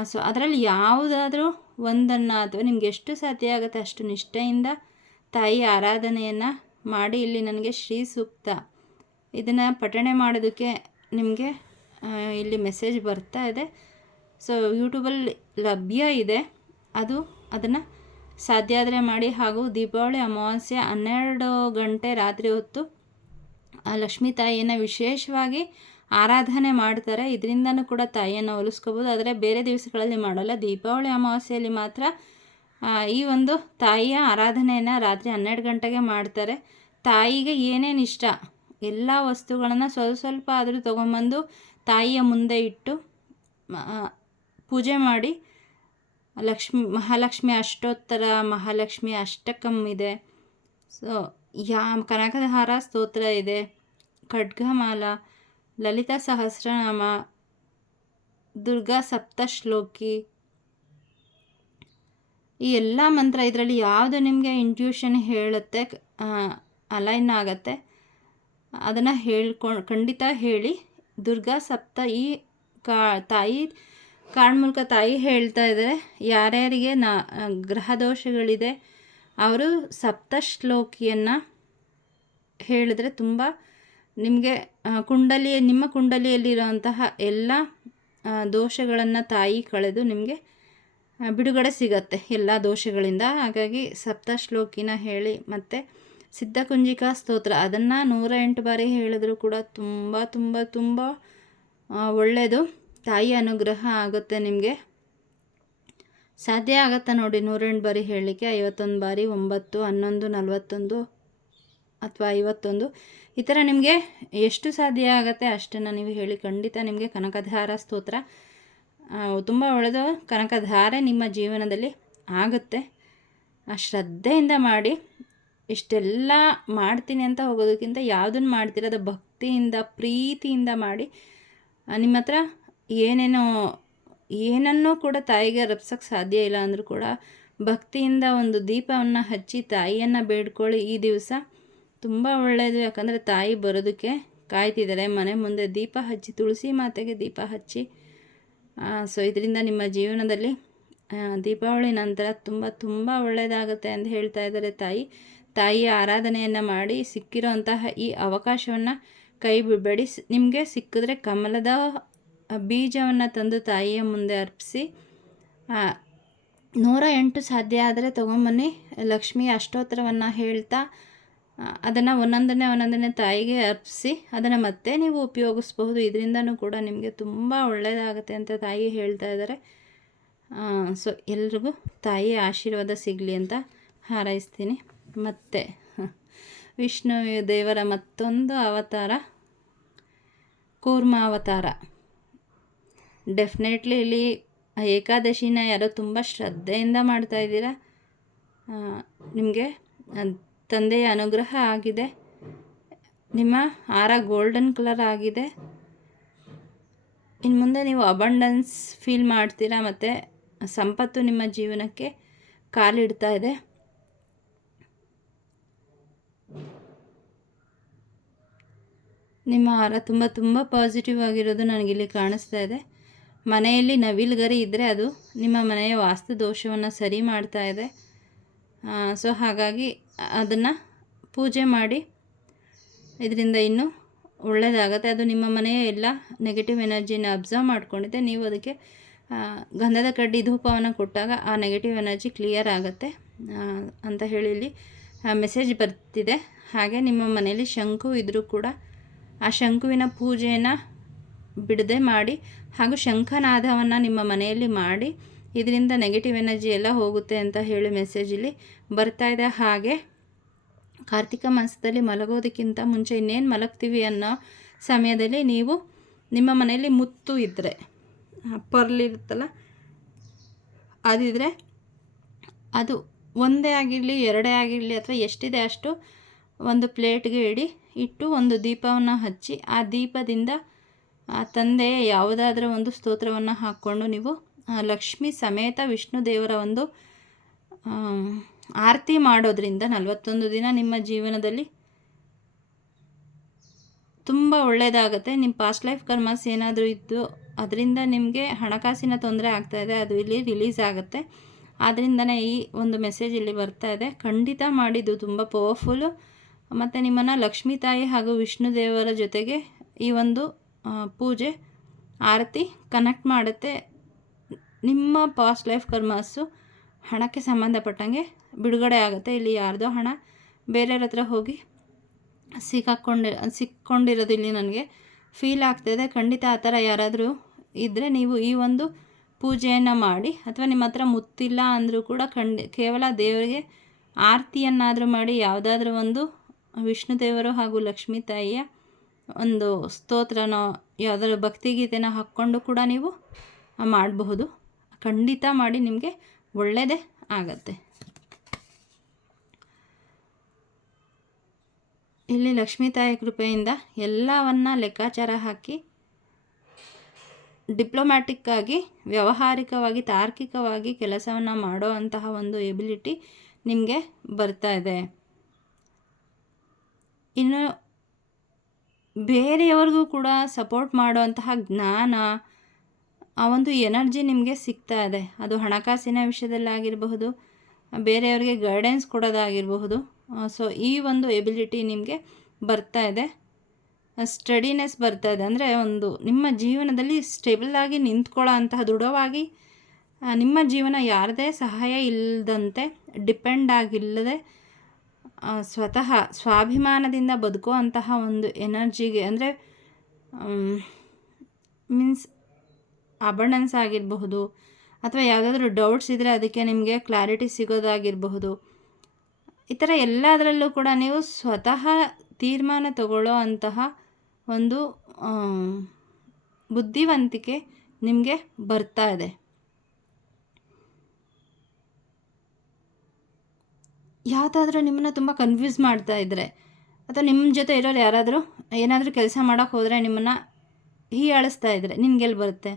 ಸೊ, ಅದರಲ್ಲಿ ಯಾವುದಾದ್ರೂ ಒಂದನ್ನು ಅಥವಾ ನಿಮ್ಗೆ ಎಷ್ಟು ಸಾಧ್ಯ ಆಗುತ್ತೆ ಅಷ್ಟು ನಿಷ್ಠೆಯಿಂದ ತಾಯಿ ಆರಾಧನೆಯನ್ನು ಮಾಡಿ ಇಲ್ಲಿ ನನಗೆ ಶ್ರೀ ಸೂಕ್ತ. ಇದನ್ನು ಪಠಣೆ ಮಾಡೋದಕ್ಕೆ ನಿಮಗೆ ಇಲ್ಲಿ ಮೆಸೇಜ್ ಬರ್ತಾ ಇದೆ. ಸೊ ಯೂಟ್ಯೂಬಲ್ಲಿ ಲಭ್ಯ ಇದೆ. ಅದು ಅದನ್ನು ಸಾಧ್ಯ ಆದರೆ ಮಾಡಿ ಹಾಗೂ ದೀಪಾವಳಿ ಅಮಾವಾಸ್ಯೆ ಹನ್ನೆರಡು ಗಂಟೆ ರಾತ್ರಿ ಹೊತ್ತು ಲಕ್ಷ್ಮೀ ತಾಯಿಯನ್ನು ವಿಶೇಷವಾಗಿ ಆರಾಧನೆ ಮಾಡ್ತಾರೆ. ಇದರಿಂದನೂ ಕೂಡ ತಾಯಿಯನ್ನು ಹೋಲಿಸ್ಕೋಬೋದು. ಆದರೆ ಬೇರೆ ದಿವಸಗಳಲ್ಲಿ ಮಾಡೋಲ್ಲ. ದೀಪಾವಳಿ ಅಮಾವಾಸ್ಯೆಯಲ್ಲಿ ಮಾತ್ರ ಈ ಒಂದು ತಾಯಿಯ ಆರಾಧನೆಯನ್ನು ರಾತ್ರಿ ಹನ್ನೆರಡು ಗಂಟೆಗೆ ಮಾಡ್ತಾರೆ. ತಾಯಿಗೆ ಏನೇನು ಇಷ್ಟ? ಎಲ್ಲ ವಸ್ತುಗಳನ್ನು ಸ್ವಲ್ಪ ಸ್ವಲ್ಪ ಆದರೂ ತೊಗೊಂಬಂದು ತಾಯಿಯ ಮುಂದೆ ಇಟ್ಟು ಪೂಜೆ ಮಾಡಿ, ಲಕ್ಷ್ಮಿ, ಮಹಾಲಕ್ಷ್ಮಿ ಅಷ್ಟೋತ್ತರ, ಮಹಾಲಕ್ಷ್ಮಿ ಅಷ್ಟಕಂ ಇದೆ. ಸೊ, ಯಾ ಕನಕಧಾರ ಸ್ತೋತ್ರ ಇದೆ. ಖಡ್ಗಮಾಲ ಲಲಿತಾ ಸಹಸ್ರನಾಮ, ದುರ್ಗಾ ಸಪ್ತಶ್ಲೋಕಿ. ಈ ಎಲ್ಲ ಮಂತ್ರ ಇದರಲ್ಲಿ ಯಾವುದು ನಿಮಗೆ ಇಂಟ್ಯೂಷನ್ ಹೇಳುತ್ತೆ ಅಲೈನ್ ಆಗತ್ತೆ, ಅದನ್ನು ಹೇಳ್ಕೊಂಡು ಖಂಡಿತ ಹೇಳಿ. ದುರ್ಗಾ ಸಪ್ತ ಈ ಕಾ, ತಾಯಿ ಕಾರ್ಡ್ ಮೂಲಕ ತಾಯಿ ಹೇಳ್ತಾ ಇದ್ದಾರೆ ಯಾರ್ಯಾರಿಗೆ ನಾ, ಗ್ರಹ ದೋಷಗಳಿದೆ, ಅವರು ಸಪ್ತ ಶ್ಲೋಕಿಯನ್ನು ಹೇಳಿದ್ರೆ ತುಂಬ ನಿಮಗೆ ಕುಂಡಲಿ ನಿಮ್ಮ ಕುಂಡಲಿಯಲ್ಲಿರುವಂತಹ ಎಲ್ಲ ದೋಷಗಳನ್ನು ತಾಯಿ ಕಳೆದು ನಿಮಗೆ ಬಿಡುಗಡೆ ಸಿಗತ್ತೆ ಎಲ್ಲ ದೋಷಗಳಿಂದ. ಹಾಗಾಗಿ ಸಪ್ತಶ್ಲೋಕಿನ ಹೇಳಿ ಮತ್ತು ಸಿದ್ಧಕುಂಜಿಕಾ ಸ್ತೋತ್ರ. ಅದನ್ನು ನೂರ ಎಂಟು ಬಾರಿ ಹೇಳಿದ್ರೂ ಕೂಡ ತುಂಬ ತುಂಬ ತುಂಬ ಒಳ್ಳೆಯದು ತಾಯಿ ಅನುಗ್ರಹ ಆಗುತ್ತೆ ನಿಮಗೆ. ಸಾಧ್ಯ ಆಗತ್ತಾ ನೋಡಿ ನೂರೆಂಟು ಬಾರಿ ಹೇಳಲಿಕ್ಕೆ. ಐವತ್ತೊಂದು ಬಾರಿ ಒಂಬತ್ತು, ಹನ್ನೊಂದು, ನಲವತ್ತೊಂದು ಅಥವಾ ಐವತ್ತೊಂದು. ಈ ಥರ ನಿಮಗೆ ಎಷ್ಟು ಸಾಧ್ಯ ಆಗುತ್ತೆ ಅಷ್ಟನ್ನು ನೀವು ಹೇಳಿ ಖಂಡಿತ ನಿಮಗೆ ಕನಕಧಾರ ಸ್ತೋತ್ರ. ತುಂಬ ಒಳ್ಳೆಯದು ಕನಕಧಾರೆ ನಿಮ್ಮ ಜೀವನದಲ್ಲಿ ಆಗುತ್ತೆ. ಆ, ಶ್ರದ್ಧೆಯಿಂದ ಮಾಡಿ. ಇಷ್ಟೆಲ್ಲ ಮಾಡ್ತೀನಿ ಅಂತ ಹೋಗೋದಕ್ಕಿಂತ ಯಾವುದನ್ನು ಮಾಡ್ತಿರೋದು ಭಕ್ತಿಯಿಂದ, ಪ್ರೀತಿಯಿಂದ ಮಾಡಿ. ನಿಮ್ಮ ಹತ್ರ ಏನೇನೋ, ಏನನ್ನೂ ಕೂಡ ತಾಯಿಗೆ ರಪ್ಸೋಕ್ಕೆ ಸಾಧ್ಯ ಇಲ್ಲ ಅಂದರೂ ಕೂಡ ಭಕ್ತಿಯಿಂದ ಒಂದು ದೀಪವನ್ನು ಹಚ್ಚಿ ತಾಯಿಯನ್ನು ಬೇಡ್ಕೊಳ್ಳಿ ಈ ದಿವಸ. ತುಂಬ ಒಳ್ಳೆಯದು ಯಾಕಂದರೆ ತಾಯಿ ಬರೋದಕ್ಕೆ ಕಾಯ್ತಿದ್ದಾರೆ. ಮನೆ ಮುಂದೆ ದೀಪ ಹಚ್ಚಿ, ತುಳಸಿ ಮಾತೆಗೆ ದೀಪ ಹಚ್ಚಿ. ಸೊ ಇದರಿಂದ ನಿಮ್ಮ ಜೀವನದಲ್ಲಿ ದೀಪಾವಳಿ ನಂತರ ತುಂಬ ತುಂಬ ಒಳ್ಳೆಯದಾಗುತ್ತೆ ಅಂತ ಹೇಳ್ತಾ ಇದ್ದಾರೆ ತಾಯಿ. ತಾಯಿಯ ಆರಾಧನೆಯನ್ನು ಮಾಡಿ ಸಿಕ್ಕಿರೋಂತಹ ಈ ಅವಕಾಶವನ್ನು ಕೈ ಬಿಡಬೇಡಿ ನಿಮಗೆ ಸಿಕ್ಕಿದ್ರೆ ಕಮಲದ ಬೀಜವನ್ನು ತಂದು ತಾಯಿಯ ಮುಂದೆ ಅರ್ಪಿಸಿ ನೂರ ಎಂಟು ಸಾಧ್ಯ ಆದರೆ ತೊಗೊಂಬನ್ನಿ. ಲಕ್ಷ್ಮಿ ಅಷ್ಟೋತ್ತರವನ್ನು ಹೇಳ್ತಾ ಅದನ್ನು ಒಂದೊಂದನೇ ಒಂದೊಂದನೇ ತಾಯಿಗೆ ಅರ್ಪಿಸಿ ಅದನ್ನು ಮತ್ತೆ ನೀವು ಉಪಯೋಗಿಸ್ಬಹುದು. ಇದರಿಂದನೂ ಕೂಡ ನಿಮಗೆ ತುಂಬ ಒಳ್ಳೆಯದಾಗುತ್ತೆ ಅಂತ ತಾಯಿ ಹೇಳ್ತಾ ಇದ್ದಾರೆ ಸೊ ಎಲ್ರಿಗೂ ತಾಯಿ ಆಶೀರ್ವಾದ ಸಿಗಲಿ ಅಂತ ಹಾರೈಸ್ತೀನಿ. ಮತ್ತೆ ವಿಷ್ಣು ದೇವರ ಮತ್ತೊಂದು ಅವತಾರ, ಕೂರ್ಮ ಅವತಾರ. ಡೆಫಿನೆಟ್ಲಿ ಇಲ್ಲಿ ಏಕಾದಶಿನ ಯಾರೋ ತುಂಬ ಶ್ರದ್ಧೆಯಿಂದ ಮಾಡ್ತಾ ಇದ್ದೀರಾ? ನಿಮಗೆ ತಂದೆಯ ಅನುಗ್ರಹ ಆಗಿದೆ. ನಿಮ್ಮ ಹಾರ ಗೋಲ್ಡನ್ ಕಲರ್ ಆಗಿದೆ. ಇನ್ನು ಮುಂದೆ ನೀವು ಅಬಂಡನ್ಸ್ ಫೀಲ್ ಮಾಡ್ತೀರಾ ಮತ್ತು ಸಂಪತ್ತು ನಿಮ್ಮ ಜೀವನಕ್ಕೆ ಕಾಲಿಡ್ತಾ ಇದೆ. ನಿಮ್ಮ ಹಾರ ತುಂಬ ತುಂಬ ಪಾಸಿಟಿವ್ ಆಗಿರೋದು ನನಗಿಲ್ಲಿ ಕಾಣಿಸ್ತಾ ಇದೆ. ಮನೆಯಲ್ಲಿ ನವಿಲುಗರಿ ಇದ್ದರೆ ಅದು ನಿಮ್ಮ ಮನೆಯ ವಾಸ್ತು ದೋಷವನ್ನು ಸರಿ ಮಾಡ್ತಾ ಇದೆ. ಸೊ ಹಾಗಾಗಿ ಅದನ್ನು ಪೂಜೆ ಮಾಡಿ ಇದರಿಂದ ಇನ್ನೂ ಒಳ್ಳೆಯದಾಗತ್ತೆ ಅದು ನಿಮ್ಮ ಮನೆಯ ಎಲ್ಲ ನೆಗೆಟಿವ್ ಎನರ್ಜಿನ ಅಬ್ಸರ್ವ್ ಮಾಡ್ಕೊಂಡಿದ್ದೆ ನೀವು ಅದಕ್ಕೆ ಗಂಧದ ಕಡ್ಡಿ ಧೂಪವನ್ನು ಕೊಟ್ಟಾಗ ಆ ನೆಗೆಟಿವ್ ಎನರ್ಜಿ ಕ್ಲಿಯರ್ ಆಗುತ್ತೆ ಅಂತ ಹೇಳಿ ಇಲ್ಲಿ ಮೆಸೇಜ್ ಬರ್ತಿದೆ. ಹಾಗೆ ನಿಮ್ಮ ಮನೆಯಲ್ಲಿ ಶಂಕು ಇದ್ದರೂ ಕೂಡ ಆ ಶಂಕುವಿನ ಪೂಜೆಯನ್ನು ಬಿಡದೆ ಮಾಡಿ ಹಾಗೂ ಶಂಖನಾದವನ್ನು ನಿಮ್ಮ ಮನೆಯಲ್ಲಿ ಮಾಡಿ ಇದರಿಂದ ನೆಗೆಟಿವ್ ಎನರ್ಜಿ ಎಲ್ಲ ಹೋಗುತ್ತೆ ಅಂತ ಹೇಳಿ ಮೆಸೇಜ್ ಇಲ್ಲಿ ಬರ್ತಾ ಇದೆ. ಹಾಗೆ ಕಾರ್ತಿಕ ಮಾಸದಲ್ಲಿ ಮಲಗೋದಕ್ಕಿಂತ ಮುಂಚೆ ಇನ್ನೇನು ಮಲಗ್ತೀವಿ ಅನ್ನೋ ಸಮಯದಲ್ಲಿ ನೀವು ನಿಮ್ಮ ಮನೆಯಲ್ಲಿ ಮುತ್ತು ಇದ್ದರೆ ಪರ್ಲಿರುತ್ತಲ್ಲ ಅದಿದ್ರೆ ಅದು ಒಂದೇ ಆಗಿರಲಿ, ಎರಡೇ ಆಗಿರಲಿ ಅಥವಾ ಎಷ್ಟಿದೆ ಅಷ್ಟು ಒಂದು ಪ್ಲೇಟ್ಗೆ ಇಡಿ, ಇಟ್ಟು ಒಂದು ದೀಪವನ್ನು ಹಚ್ಚಿ ಆ ದೀಪದಿಂದ ಆ ತಂದೆಯ ಯಾವುದಾದ್ರೂ ಒಂದು ಸ್ತೋತ್ರವನ್ನು ಹಾಕ್ಕೊಂಡು ನೀವು ಲಕ್ಷ್ಮಿ ಸಮೇತ ವಿಷ್ಣು ದೇವರ ಒಂದು ಆರತಿ ಮಾಡೋದ್ರಿಂದ ನಲವತ್ತೊಂದು ದಿನ ನಿಮ್ಮ ಜೀವನದಲ್ಲಿ ತುಂಬ ಒಳ್ಳೆಯದಾಗುತ್ತೆ ನಿಮ್ಮ ಪಾಸ್ಟ್ ಲೈಫ್ ಕರ್ಮಸ್ ಏನಾದರೂ ಇದ್ದು, ಅದರಿಂದ ನಿಮಗೆ ಹಣಕಾಸಿನ ತೊಂದರೆ ಆಗ್ತಾ ಇದೆ, ಅದು ಇಲ್ಲಿ ರಿಲೀಸ್ ಆಗುತ್ತೆ. ಆದ್ದರಿಂದನೇ ಈ ಒಂದು ಮೆಸೇಜ್ ಇಲ್ಲಿ ಬರ್ತಾ ಇದೆ. ಖಂಡಿತ ಮಾಡಿದ್ದು ತುಂಬ ಪವರ್ಫುಲ್ಲು ಮತ್ತು ನಿಮ್ಮನ್ನು ಲಕ್ಷ್ಮೀ ತಾಯಿ ಹಾಗೂ ವಿಷ್ಣು ದೇವರ ಜೊತೆಗೆ ಈ ಒಂದು ಪೂಜೆ, ಆರತಿ ಕನೆಕ್ಟ್ ಮಾಡುತ್ತೆ. ನಿಮ್ಮ ಪಾಸ್ಟ್ ಲೈಫ್ ಕರ್ಮಸ್ಸು ಹಣಕ್ಕೆ ಸಂಬಂಧಪಟ್ಟಂಗೆ ಬಿಡುಗಡೆ ಆಗುತ್ತೆ. ಇಲ್ಲಿ ಯಾರ್ದೋ ಹಣ ಬೇರೆಯವ್ರ ಹತ್ರ ಹೋಗಿ ಸಿಕ್ಕಾಕೊಂಡಿ, ಸಿಕ್ಕೊಂಡಿರೋದು ಇಲ್ಲಿ ನನಗೆ ಫೀಲ್ ಆಗ್ತಿದೆ ಖಂಡಿತ ಆ ಥರ ಯಾರಾದರೂ ಇದ್ದರೆ ನೀವು ಈ ಒಂದು ಪೂಜೆಯನ್ನು ಮಾಡಿ ಅಥವಾ ನಿಮ್ಮ ಹತ್ರ ಮುತ್ತಿಲ್ಲ ಅಂದರೂ ಕೂಡ ಖಂಡಿ, ಕೇವಲ ದೇವರಿಗೆ ಆರತಿಯನ್ನಾದರೂ ಮಾಡಿ ಯಾವುದಾದ್ರೂ ಒಂದು ವಿಷ್ಣು ದೇವರು ಹಾಗೂ ಲಕ್ಷ್ಮೀ ತಾಯಿಯ ಒಂದು ಸ್ತೋತ್ರನೋ, ಯಾವುದಾದ್ರು ಭಕ್ತಿಗೀತೆನ ಹಾಕ್ಕೊಂಡು ಕೂಡ ನೀವು ಮಾಡಬಹುದು. ಖಂಡಿತ ಮಾಡಿ ನಿಮಗೆ ಒಳ್ಳೆಯದೇ ಆಗತ್ತೆ. ಇಲ್ಲಿ ಲಕ್ಷ್ಮೀ ತಾಯಿ ಕೃಪೆಯಿಂದ ಎಲ್ಲವನ್ನ ಲೆಕ್ಕಾಚಾರ ಹಾಕಿ ಡಿಪ್ಲೊಮ್ಯಾಟಿಕ್ಕಾಗಿ ವ್ಯಾವಹಾರಿಕವಾಗಿ, ತಾರ್ಕಿಕವಾಗಿ ಕೆಲಸವನ್ನು ಮಾಡೋ ಅಂತಹ ಒಂದು ಎಬಿಲಿಟಿ ನಿಮಗೆ ಬರ್ತಾ ಇದೆ. ಇನ್ನು ಬೇರೆಯವ್ರಿಗೂ ಕೂಡ ಸಪೋರ್ಟ್ ಮಾಡುವಂತಹ ಜ್ಞಾನ ಆ ಒಂದು ಎನರ್ಜಿ ನಿಮಗೆ ಸಿಗ್ತಾ ಇದೆ. ಅದು ಹಣಕಾಸಿನ ವಿಷಯದಲ್ಲಾಗಿರಬಹುದು, ಬೇರೆಯವ್ರಿಗೆ ಗೈಡೆನ್ಸ್ ಕೊಡೋದಾಗಿರಬಹುದು. ಸೊ ಈ ಒಂದು ಎಬಿಲಿಟಿ ನಿಮಗೆ ಬರ್ತಾ ಇದೆ. ಸ್ಟಡಿನೆಸ್ ಬರ್ತಾ ಇದೆ. ಅಂದರೆ ಒಂದು ನಿಮ್ಮ ಜೀವನದಲ್ಲಿ ಸ್ಟೇಬಲ್ ಆಗಿ ನಿಂತ್ಕೊಳ್ಳೋ ಅಂತಹ ದೃಢವಾಗಿ ನಿಮ್ಮ ಜೀವನ ಯಾರದೇ ಸಹಾಯ ಇಲ್ಲದಂತೆ ಡಿಪೆಂಡ್ ಆಗಿಲ್ಲದೆ ಸ್ವತಃ ಸ್ವಾಭಿಮಾನದಿಂದ ಬದುಕುವಂತಹ ಒಂದು ಎನರ್ಜಿಗೆ ಅಂದರೆ ಮೀನ್ಸ್ ಅಬಂಡೆನ್ಸ್ ಆಗಿರಬಹುದು ಅಥವಾ ಯಾವುದಾದ್ರೂ ಡೌಟ್ಸ್ ಇದ್ದರೆ ಅದಕ್ಕೆ ನಿಮಗೆ ಕ್ಲಾರಿಟಿ ಸಿಗೋದಾಗಿರಬಹುದು. ಈ ಥರ ಎಲ್ಲದರಲ್ಲೂ ಕೂಡ ನೀವು ಸ್ವತಃ ತೀರ್ಮಾನ ತಗೊಳ್ಳೋ ಅಂತಹ ಒಂದು ಬುದ್ಧಿವಂತಿಕೆ ನಿಮಗೆ ಬರ್ತಾ ಇದೆ. ಯಾವುದಾದ್ರೂ ನಿಮ್ಮನ್ನು ತುಂಬ ಕನ್ಫ್ಯೂಸ್ ಮಾಡ್ತಾ ಇದ್ದರೆ ಅಥವಾ ನಿಮ್ಮ ಜೊತೆ ಇರೋರು ಯಾರಾದರೂ ಏನಾದರೂ ಕೆಲಸ ಮಾಡೋಕ್ಕೆ ಹೋದರೆ ನಿಮ್ಮನ್ನು ಹೀಯಾಳಿಸ್ತಾ ಇದ್ದರೆ ನಿನ್ಗೆಲ್ಲಿ ಬರುತ್ತೆ.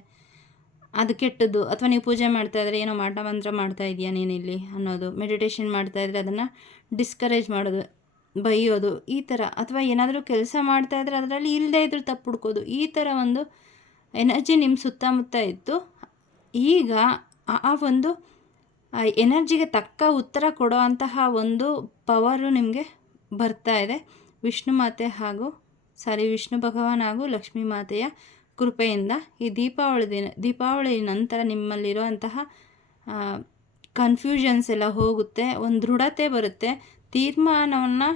ಅದು ಕೆಟ್ಟದ್ದು. ಅಥವಾ ನೀವು ಪೂಜೆ ಮಾಡ್ತಾ ಇದ್ರೆ ಏನೋ ಮಾಟ ಮಂತ್ರ ಮಾಡ್ತಾ ಇದೆಯಾ ನೀನಿಲ್ಲಿ ಅನ್ನೋದು. ಮೆಡಿಟೇಷನ್ ಮಾಡ್ತಾ ಇದ್ರೆ ಅದನ್ನು ಡಿಸ್ಕರೇಜ್ ಮಾಡೋದು, ಬೈಯೋದು, ಈ ಥರ ಅಥವಾ ಏನಾದರೂ ಕೆಲಸ ಮಾಡ್ತಾ ಇದ್ರೆ ಅದರಲ್ಲಿ ಇಲ್ಲದೇ ಇದ್ರೂ ತಪ್ಪು ಹುಡ್ಕೋದು. ಈ ಥರ ಒಂದು ಎನರ್ಜಿ ನಿಮ್ಮ ಸುತ್ತಮುತ್ತ ಇತ್ತು. ಈಗ ಆ- ಒಂದು ಎನರ್ಜಿಗೆ ತಕ್ಕ ಉತ್ತರ ಕೊಡೋ ಅಂತಹ ಒಂದು ಪವರು ನಿಮಗೆ ಬರ್ತಾ ಇದೆ. ವಿಷ್ಣು ಮಾತೆ ಹಾಗೂ ಸಾರಿ ವಿಷ್ಣು ಭಗವಾನ್ ಹಾಗೂ ಲಕ್ಷ್ಮೀ ಮಾತೆಯ ಕೃಪೆಯಿಂದ ಈ ದೀಪಾವಳಿ ದಿನ, ದೀಪಾವಳಿ ನಂತರ ನಿಮ್ಮಲ್ಲಿರುವಂತಹ ಕನ್ಫ್ಯೂಷನ್ಸ್ ಎಲ್ಲ ಹೋಗುತ್ತೆ, ಒಂದು ದೃಢತೆ ಬರುತ್ತೆ, ತೀರ್ಮಾನವನ್ನು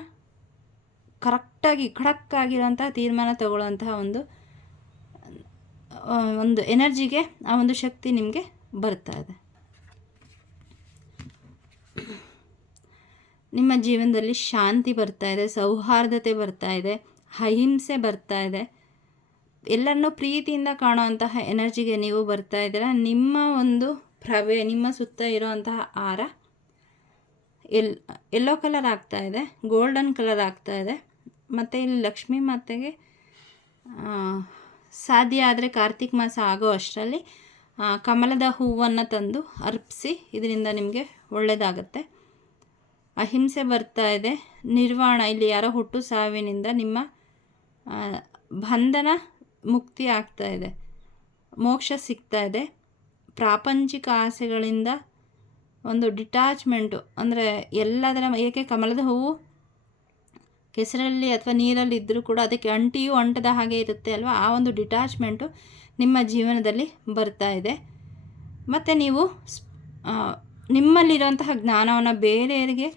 ಕರೆಕ್ಟಾಗಿ ಖಡಕ್ ಆಗಿರೋಂತಹ ತೀರ್ಮಾನ ತಗೊಳ್ಳುವಂತಹ ಒಂದು ಒಂದು ಎನರ್ಜಿಗೆ ಆ ಒಂದು ಶಕ್ತಿ ನಿಮಗೆ ಬರ್ತಾ ಇದೆ. ನಿಮ್ಮ ಜೀವನದಲ್ಲಿ ಶಾಂತಿ ಬರ್ತಾ ಇದೆ, ಸೌಹಾರ್ದತೆ ಬರ್ತಾ ಇದೆ, ಅಹಿಂಸೆ ಬರ್ತಾ ಇದೆ. ಎಲ್ಲರನ್ನೂ ಪ್ರೀತಿಯಿಂದ ಕಾಣುವಂತಹ ಎನರ್ಜಿಗೆ ನೀವು ಬರ್ತಾ ಇದ್ದೀರ. ನಿಮ್ಮ ಒಂದು ಪ್ರವೇ, ನಿಮ್ಮ ಸುತ್ತ ಇರುವಂತಹ ಆರ ಎಲ್, ಎಲ್ಲೋ ಕಲರ್ ಆಗ್ತಾ ಇದೆ, ಗೋಲ್ಡನ್ ಕಲರ್ ಆಗ್ತಾ ಇದೆ. ಮತ್ತು ಇಲ್ಲಿ ಲಕ್ಷ್ಮೀ ಮಾತೆಗೆ ಸಾಧ್ಯ ಆದರೆ ಕಾರ್ತಿಕ್ ಮಾಸ ಆಗೋ ಅಷ್ಟರಲ್ಲಿ ಕಮಲದ ಹೂವನ್ನು ತಂದು ಅರ್ಪಿಸಿ ಇದರಿಂದ ನಿಮಗೆ ಒಳ್ಳೆಯದಾಗತ್ತೆ ಅಹಿಂಸೆ ಬರ್ತಾ ಇದೆ. ನಿರ್ವಾಣ, ಇಲ್ಲಿ ಯಾರೋ ಹುಟ್ಟು ಸಾವಿನಿಂದ ನಿಮ್ಮ ಬಂಧನ ಮುಕ್ತಿ ಆಗ್ತಾ ಇದೆ. ಮೋಕ್ಷ ಸಿಗ್ತಾ ಇದೆ. ಪ್ರಾಪಂಚಿಕ ಆಸೆಗಳಿಂದ ಒಂದು ಡಿಟ್ಯಾಚ್ಮೆಂಟು, ಅಂದರೆ ಎಲ್ಲದರ ಏಕೆ ಕಮಲದ ಹೂವು? ಕೆಸರಲ್ಲಿ ಅಥವಾ ನೀರಲ್ಲಿ ಇದ್ದರೂ ಕೂಡ ಅದಕ್ಕೆ ಅಂಟಿಯೂ ಅಂಟದ ಹಾಗೆ ಇರುತ್ತೆ ಅಲ್ವಾ? ಆ ಒಂದು ಡಿಟ್ಯಾಚ್ಮೆಂಟು ನಿಮ್ಮ ಜೀವನದಲ್ಲಿ ಬರ್ತಾ ಇದೆ. ಮತ್ತು ನೀವು ನಿಮ್ಮಲ್ಲಿರುವಂತಹ ಜ್ಞಾನವನ್ನು ಬೇರೆಯವರಿಗೆ,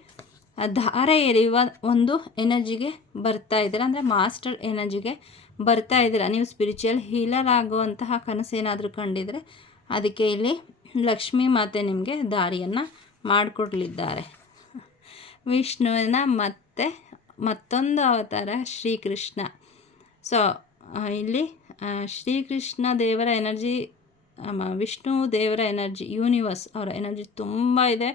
ಧಾರೆ ಎರೆಯುವ ಒಂದು ಎನರ್ಜಿಗೆ ಬರ್ತಾ ಇದ್ದಾರೆ. ಅಂದರೆ ಮಾಸ್ಟರ್ ಎನರ್ಜಿಗೆ ಬರ್ತಾ ಇದ್ದೀರಾ? ನೀವು ಸ್ಪಿರಿಚುವಲ್ ಹೀಲರ್ ಆಗುವಂತಹ ಕನಸೇನಾದರೂ ಕಂಡಿದ್ರೆ ಅದಕ್ಕೆ ಇಲ್ಲಿ ಲಕ್ಷ್ಮೀ ಮಾತೆ ನಿಮಗೆ ದಾರಿಯನ್ನು ಮಾಡಿಕೊಡ್ಲಿದ್ದಾರೆ. ವಿಷ್ಣುವಿನ ಮತ್ತೆ ಮತ್ತೊಂದು ಅವತಾರ ಶ್ರೀಕೃಷ್ಣ. ಸೊ ಇಲ್ಲಿ ಶ್ರೀಕೃಷ್ಣ ದೇವರ ಎನರ್ಜಿ ವಿಷ್ಣು ದೇವರ ಎನರ್ಜಿ ಯೂನಿವರ್ಸ್ ಅವರ ಎನರ್ಜಿ ತುಂಬ ಇದೆ.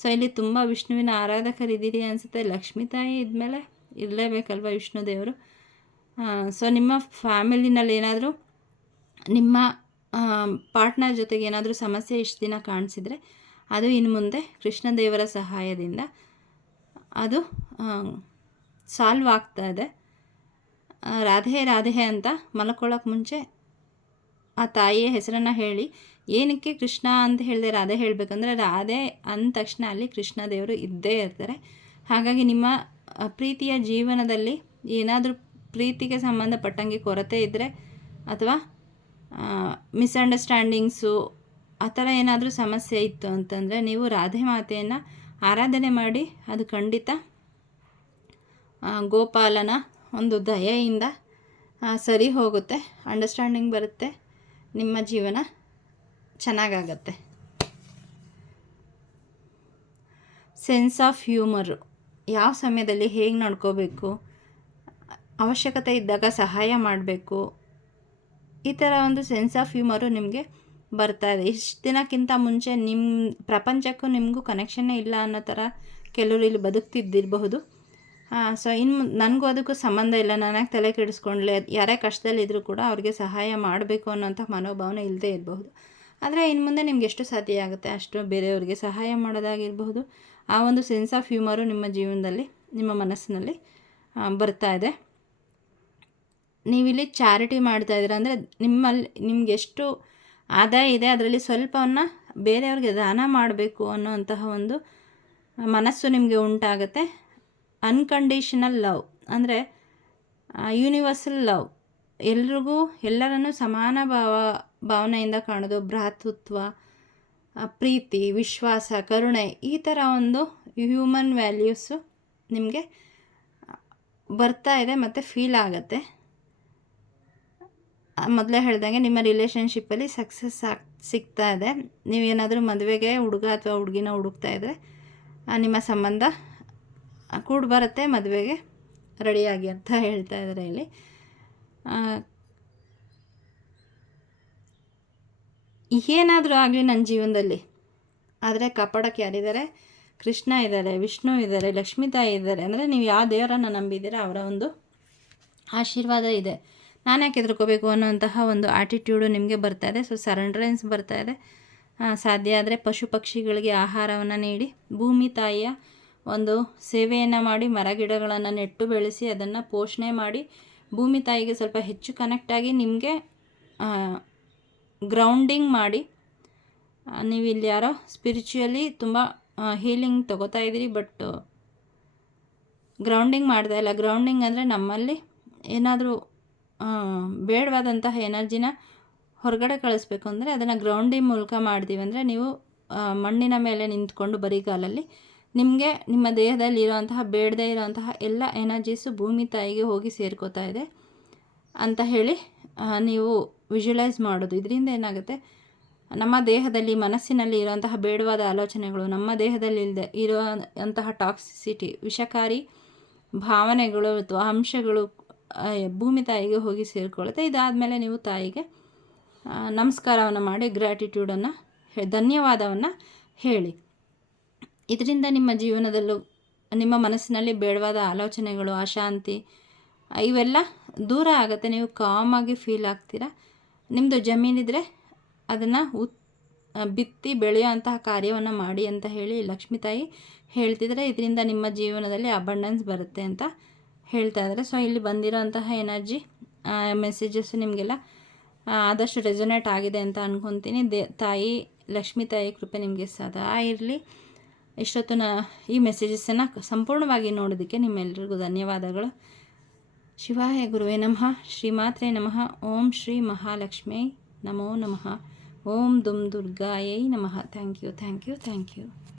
ಸೊ ಇಲ್ಲಿ ತುಂಬ ವಿಷ್ಣುವಿನ ಆರಾಧಕರಿದ್ದೀರಿ ಅನಿಸುತ್ತೆ. ಲಕ್ಷ್ಮೀ ತಾಯಿ ಇದ್ಮೇಲೆ ಇರಲೇಬೇಕಲ್ವ ವಿಷ್ಣು ದೇವರು? ಸೊ ನಿಮ್ಮ ಫ್ಯಾಮಿಲಿನಲ್ಲಿ ಏನಾದರೂ, ನಿಮ್ಮ ಪಾರ್ಟ್ನರ್ ಜೊತೆಗೆ ಏನಾದರೂ ಸಮಸ್ಯೆ ಇಷ್ಟು ದಿನ ಕಾಣಿಸಿದರೆ, ಅದು ಇನ್ನು ಮುಂದೆ ಕೃಷ್ಣ ದೇವರ ಸಹಾಯದಿಂದ ಅದು ಸಾಲ್ವ್ ಆಗ್ತಾ ಇದೆ. ರಾಧೆ ರಾಧೆ ಅಂತ ಮಲ್ಕೊಳ್ಳೋಕೆ ಮುಂಚೆ ಆ ತಾಯಿಯ ಹೆಸರನ್ನು ಹೇಳಿ, ಏನಕ್ಕೆ ಕೃಷ್ಣ ಅಂತ ಹೇಳಿದೆ ರಾಧೆ ಹೇಳಬೇಕಂದ್ರೆ, ರಾಧೆ ಅಂದ ತಕ್ಷಣ ಅಲ್ಲಿ ಕೃಷ್ಣ ದೇವರು ಇದ್ದೇ ಇರ್ತಾರೆ. ಹಾಗಾಗಿ ನಿಮ್ಮ ಪ್ರೀತಿಯ ಜೀವನದಲ್ಲಿ ಏನಾದರೂ ಪ್ರೀತಿಗೆ ಸಂಬಂಧಪಟ್ಟಂಗೆ ಕೊರತೆ ಇದ್ದರೆ ಅಥವಾ ಮಿಸ್ಅಂಡರ್ಸ್ಟ್ಯಾಂಡಿಂಗ್ಸು ಆ ಥರ ಏನಾದರೂ ಸಮಸ್ಯೆ ಇತ್ತು ಅಂತಂದರೆ ನೀವು ರಾಧೆ ಮಾತೆಯನ್ನು ಆರಾಧನೆ ಮಾಡಿ ಅದು ಖಂಡಿತ ಗೋಪಾಲನ ಒಂದು ದಯೆಯಿಂದ ಸರಿ ಹೋಗುತ್ತೆ. ಅಂಡರ್ಸ್ಟ್ಯಾಂಡಿಂಗ್ ಬರುತ್ತೆ. ನಿಮ್ಮ ಜೀವನ ಚೆನ್ನಾಗಾಗತ್ತೆ. ಸೆನ್ಸ್ ಆಫ್ ಹ್ಯೂಮರು ಯಾವ ಸಮಯದಲ್ಲಿ ಹೇಗೆ ನಡ್ಕೋಬೇಕು? ಅವಶ್ಯಕತೆ ಇದ್ದಾಗ ಸಹಾಯ ಮಾಡಬೇಕು. ಈ ಥರ ಒಂದು ಸೆನ್ಸ್ ಆಫ್ ಹ್ಯೂಮರು ನಿಮಗೆ ಬರ್ತಾ ಇದೆ. ಇಷ್ಟು ದಿನಕ್ಕಿಂತ ಮುಂಚೆ ನಿಮ್ಮ ಪ್ರಪಂಚಕ್ಕೂ ನಿಮಗೂ ಕನೆಕ್ಷನ್ನೇ ಇಲ್ಲ ಅನ್ನೋ ಥರ ಕೆಲವರು ಇಲ್ಲಿ ಬದುಕ್ತಿದ್ದಿರಬಹುದು. ಸೊ ಇನ್ನು ನನಗೂ ಅದಕ್ಕೂ ಸಂಬಂಧ ಇಲ್ಲ. ನನಗೆ ತಲೆ ಕೆಡಿಸ್ಕೊಂಡ್ಲೆ? ಯಾರೇ ಕಷ್ಟದಲ್ಲಿದ್ದರೂ ಕೂಡ ಅವ್ರಿಗೆ ಸಹಾಯ ಮಾಡಬೇಕು ಅನ್ನೋಂಥ ಮನೋಭಾವನೆ ಇಲ್ಲದೇ ಇರಬಹುದು. ಆದರೆ ಇನ್ನು ಮುಂದೆ ನಿಮ್ಗೆ ಎಷ್ಟು ಸಾಧ್ಯ ಆಗುತ್ತೆ? ಅಷ್ಟು ಬೇರೆಯವ್ರಿಗೆ ಸಹಾಯ ಮಾಡೋದಾಗಿರಬಹುದು. ಆ ಒಂದು ಸೆನ್ಸ್ ಆಫ್ ಹ್ಯೂಮರು ನಿಮ್ಮ ಜೀವನದಲ್ಲಿ, ನಿಮ್ಮ ಮನಸ್ಸಿನಲ್ಲಿ ಬರ್ತಾ ಇದೆ. ನೀವಿಲ್ಲಿ ಚಾರಿಟಿ ಮಾಡ್ತಾ ಇದ್ದೀರ ಅಂದರೆ ನಿಮ್ಮಲ್ಲಿ ನಿಮ್ಗೆ ಎಷ್ಟು ಆದಾಯ ಇದೆ, ಅದರಲ್ಲಿ ಸ್ವಲ್ಪವನ್ನು ಬೇರೆಯವ್ರಿಗೆ ದಾನ ಮಾಡಬೇಕು ಅನ್ನೋಂತಹ ಒಂದು ಮನಸ್ಸು ನಿಮಗೆ ಉಂಟಾಗುತ್ತೆ. ಅನ್ಕಂಡೀಷನಲ್ ಲವ್ ಅಂದರೆ ಯೂನಿವರ್ಸಲ್ ಲವ್ ಎಲ್ರಿಗೂ, ಎಲ್ಲರನ್ನು ಸಮಾನ ಭಾವ, ಭಾವನೆಯಿಂದ ಕಾಣೋದು, ಭ್ರಾತೃತ್ವ ಪ್ರೀತಿ, ವಿಶ್ವಾಸ, ಕರುಣೆ, ಈ ಥರ ಒಂದು ಹ್ಯೂಮನ್ ವ್ಯಾಲ್ಯೂಸು ನಿಮಗೆ ಬರ್ತಾ ಇದೆ ಮತ್ತು ಫೀಲ್ ಆಗುತ್ತೆ. ಮೊದಲೇ ಹೇಳ್ದಂಗೆ ನಿಮ್ಮ ರಿಲೇಷನ್ಶಿಪ್ಪಲ್ಲಿ ಸಕ್ಸಸ್ ಆಗ್ ಸಿಗ್ತಾ ಇದೆ. ನೀವೇನಾದರೂ ಮದುವೆಗೆ ಹುಡುಗ ಅಥವಾ ಹುಡುಗಿನ ಹುಡುಕ್ತಾ ಇದ್ದರೆ ನಿಮ್ಮ ಸಂಬಂಧ ಕೂಡ ಬರುತ್ತೆ ಮದುವೆಗೆ ರೆಡಿಯಾಗಿ ಅಂತ ಹೇಳ್ತಾ ಇದ್ದಾರೆ ಇಲ್ಲಿ. ಏನಾದರೂ ಆಗಲಿ ನನ್ನ ಜೀವನದಲ್ಲಿ, ಆದರೆ ಕಾಪಾಡೋಕ್ಕೆ ಯಾರಿದ್ದಾರೆ? ಕೃಷ್ಣ ಇದ್ದಾರೆ, ವಿಷ್ಣು ಇದ್ದಾರೆ ಲಕ್ಷ್ಮೀ ತಾಯಿ ಇದ್ದಾರೆ. ಅಂದರೆ ನೀವು ಯಾವ ದೇವರನ್ನು ನಂಬಿದ್ದೀರ, ಅವರ ಒಂದು ಆಶೀರ್ವಾದ ಇದೆ. ನಾನು ಯಾಕೆ ಎದುರ್ಕೋಬೇಕು ಅನ್ನೋಂತಹ ಒಂದು ಆಟಿಟ್ಯೂಡು ನಿಮಗೆ ಬರ್ತಾ ಇದೆ. ಸೊ ಸರೆಂಡ್ರೆನ್ಸ್ ಬರ್ತಾ ಇದೆ. ಸಾಧ್ಯ ಆದರೆ ಪಶು ಪಕ್ಷಿಗಳಿಗೆ ಆಹಾರವನ್ನು ನೀಡಿ, ಭೂಮಿ ತಾಯಿಯ ಒಂದು ಸೇವೆಯನ್ನು ಮಾಡಿ, ಮರ ಗಿಡಗಳನ್ನು ನೆಟ್ಟು ಬೆಳೆಸಿ, ಅದನ್ನು ಪೋಷಣೆ ಮಾಡಿ, ಭೂಮಿ ತಾಯಿಗೆ ಸ್ವಲ್ಪ ಹೆಚ್ಚು ಕನೆಕ್ಟಾಗಿ ನಿಮಗೆ ಗ್ರೌಂಡಿಂಗ್ ಮಾಡಿ ನೀವು ಇಲ್ಲಿ ಯಾರೋ ಸ್ಪಿರಿಚುವಲಿ ತುಂಬ ಹೀಲಿಂಗ್ ತಗೋತಾ ಇದ್ದೀರಿ ಬಟ್ ಗ್ರೌಂಡಿಂಗ್ ಮಾಡ್ತಾ ಇಲ್ಲ. ಗ್ರೌಂಡಿಂಗ್ ಅಂದರೆ ನಮ್ಮಲ್ಲಿ ಏನಾದರೂ ಬೇಡವಾದಂತಹ ಎನರ್ಜಿನ ಹೊರಗಡೆ ಕಳಿಸ್ಬೇಕು ಅಂದರೆ ಅದನ್ನು ಗ್ರೌಂಡಿಂಗ್ ಮೂಲಕ ಮಾಡ್ತೀವಿ ಅಂದರೆ ನೀವು ಮಣ್ಣಿನ ಮೇಲೆ ನಿಂತ್ಕೊಂಡು ಬರಿಗಾಲಲ್ಲಿ ನಿಮಗೆ ನಿಮ್ಮ ದೇಹದಲ್ಲಿ ಇರೋವಂತಹ, ಬೇಡದೇ ಇರೋವಂತಹ ಎಲ್ಲ ಎನರ್ಜೀಸು ಭೂಮಿ ತಾಯಿಗೆ ಹೋಗಿ ಸೇರ್ಕೋತಾ ಇದೆ ಅಂತ ಹೇಳಿ ನೀವು ವಿಜುವಲೈಸ್ ಮಾಡೋದು. ಇದರಿಂದ ಏನಾಗುತ್ತೆ? ನಮ್ಮ ದೇಹದಲ್ಲಿ, ಮನಸ್ಸಿನಲ್ಲಿ ಇರುವಂತಹ ಬೇಡವಾದ ಆಲೋಚನೆಗಳು, ನಮ್ಮ ದೇಹದಲ್ಲಿ ಇಲ್ಲದೆ ಇರೋ ಟಾಕ್ಸಿಸಿಟಿ ವಿಷಕಾರಿ ಭಾವನೆಗಳು ಅಥವಾ ಅಂಶಗಳು ಭೂಮಿ ತಾಯಿಗೆ ಹೋಗಿ ಸೇರಿಕೊಳ್ಳುತ್ತೆ. ಇದಾದಮೇಲೆ ನೀವು ತಾಯಿಗೆ ನಮಸ್ಕಾರವನ್ನು ಮಾಡಿ ಗ್ರ್ಯಾಟಿಟ್ಯೂಡನ್ನು ಧನ್ಯವಾದವನ್ನು ಹೇಳಿ. ಇದರಿಂದ ನಿಮ್ಮ ಜೀವನದಲ್ಲೂ, ನಿಮ್ಮ ಮನಸ್ಸಿನಲ್ಲಿ ಬೇಡವಾದ ಆಲೋಚನೆಗಳು, ಅಶಾಂತಿ ಇವೆಲ್ಲ ದೂರ ಆಗುತ್ತೆ. ನೀವು ಕಾಮಾಗಿ ಫೀಲ್ ಆಗ್ತೀರಾ? ನಿಮ್ಮದು ಜಮೀನಿದ್ರೆ ಅದನ್ನು ಉತ್ ಬಿತ್ತಿ ಬೆಳೆಯುವಂತಹ ಕಾರ್ಯವನ್ನು ಮಾಡಿ ಅಂತ ಹೇಳಿ ಲಕ್ಷ್ಮೀ ತಾಯಿ ಹೇಳ್ತಿದ್ರೆ ಇದರಿಂದ ನಿಮ್ಮ ಜೀವನದಲ್ಲಿ ಅಬಂಡೆನ್ಸ್ ಬರುತ್ತೆ ಅಂತ ಹೇಳ್ತಾ ಇದ್ದಾರೆ. ಸೊ ಇಲ್ಲಿ ಬಂದಿರೋಂತಹ ಎನರ್ಜಿ ಮೆಸೇಜಸ್ ನಿಮಗೆಲ್ಲ ಆದಷ್ಟು ರೆಸೊನೇಟ್ ಆಗಿದೆ ಅಂತ ಅನ್ಕೊಂತೀನಿ. ದೇ, ತಾಯಿ, ಲಕ್ಷ್ಮೀ ತಾಯಿ ಕೃಪೆ ನಿಮಗೆ ಸದಾ ಇರಲಿ. ಇಷ್ಟೊತ್ತು ಈ ಮೆಸೇಜಸ್ಸನ್ನು ಸಂಪೂರ್ಣವಾಗಿ ನೋಡೋದಕ್ಕೆ ನಿಮ್ಮೆಲ್ಲರಿಗೂ ಧನ್ಯವಾದಗಳು. ಶಿವಾಯ ಗುರುವೇ ನಮಃ. ಶ್ರೀಮಾತ್ರೇ ನಮಃ. ಓಂ ಶ್ರೀ ಮಹಾಲಕ್ಷ್ಮೀ ನಮೋ ನಮಃ. ಓಂ ದುಮ್ ದುರ್ಗಾಯೈ ನಮಃ. Thank you thank you thank you